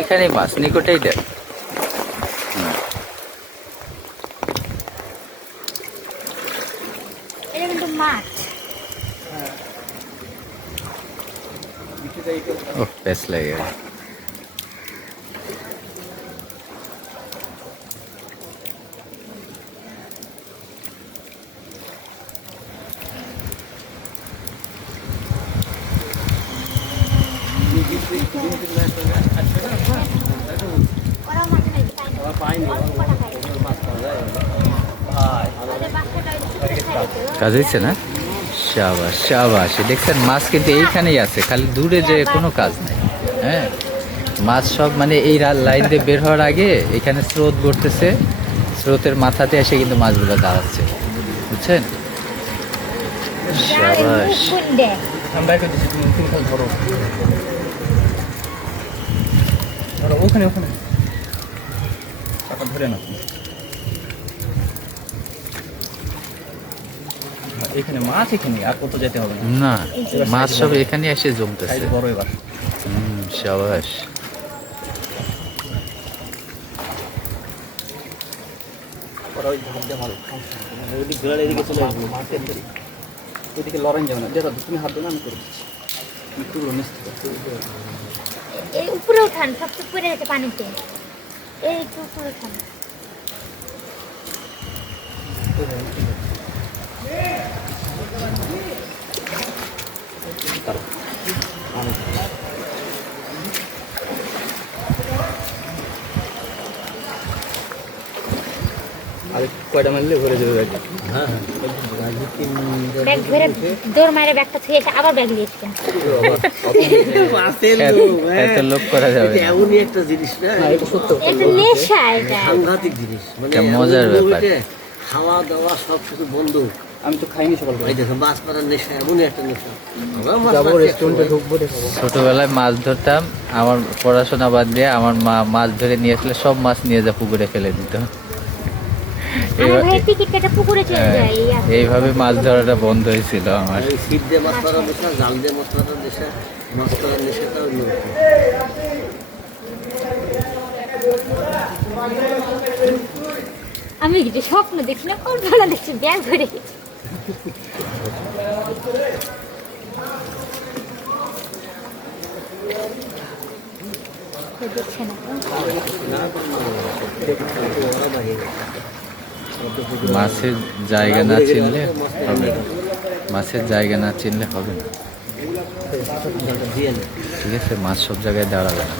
এখানে মাছ নিকটেই দেখ। এটা কিন্তু মাছ। ওহ প্যাস লাগে গেল। ওরা মাছ খাইতে পায়নি। অল্প কটা খায়। ওদের বাচ্চাটা একটু খায় তো। কাজ হয়েছে না? শাবাশ শাবাশ, দেখছেন মাছ কিন্তু এইখানেই আছে, খালি দূরে যে কোনো কাজ নাই। হ্যাঁ, মাছ সব মানে এই লাইন দিয়ে বের হওয়ার আগে এখানে স্রোত গড়তেছে, স্রোতের মাথাতে এসে কিন্তু মাছগুলো দাঁড়াচ্ছে, বুঝছেন? শাবাশ। গুন্ডে। ওখানে ওখানে টাকা ধরে না, এখানে মাছ, এখানে আর কত যেতে হবে না। না, মাছ সব এখানে এসে জমতেছে। বড় এবার শাবাশ। ওরা ওই ধার দিয়ে ভালো ওইদিকে ঘোরার এদিকে চলে আসবে, মাছের দিকে ওইদিকে লড়াই যাবে না। দেখো তুমি হাত দেবে, আমি করে দিচ্ছি। একটু নিশ্চিত এই উপরে উঠান, সবচেয়ে উপরে আছে পানিতে। এই একটু উপরে উঠান। আর কয়টা মারলে ঘুরে যাবে ব্যাগ। ব্যাগ ধরে দৌড় মারে ব্যাগটা ছুঁয়ে এসে আবার ব্যাগ নিয়ে এসছেন। এত লোক করা যাবে না। এমনই একটা জিনিস না, এটা সত্য। এটা নেশা, এটা সাংঘাতিক জিনিস। মানে এটা মজার এমন ব্যাপার। ওইটা খাওয়া দাওয়া সব কিছু বন্ধ। আমি তো খাইনি সকাল এই দেখো মাছ মারার নেশা, এমনই একটা নেশা। আমরা মাছ যাবো মারছি রেস্টুরেন্টে একসময়। ঢুকবো দেখাবো। ছোটবেলায় মাছ ধরতাম, আমার পড়াশোনা বাদ দিয়ে আমার মা মাছ ধরে নিয়ে আসলে সব মাছ নিয়ে যা পুকুরে ফেলে দিত। আমার ভাই টিকিট কেটে পুকুরে চলে যায়। এই আছে। এইভাবে মাছ ধরাটা বন্ধ হয়েছিল আমার। এই ছিপ দিয়ে মাছ মারার নেশা, জাল দিয়ে মাছ মারার নেশা, মাছ মারার নেশাটা অন্যরকম। আমি কিছু স্বপ্ন দেখছি না, কল্পনা দেখছি, ব্যাগ ধরে গেছি। দেখছে না। ওরা বাহিরে গেছে। মাছের জায়গা না চিনলে হবে না, মাছের জায়গা না চিনলে হবে না। জালটা দিয়ে নেয়। ঠিক আছে, মাছ সব জায়গায় দাঁড়াবে না।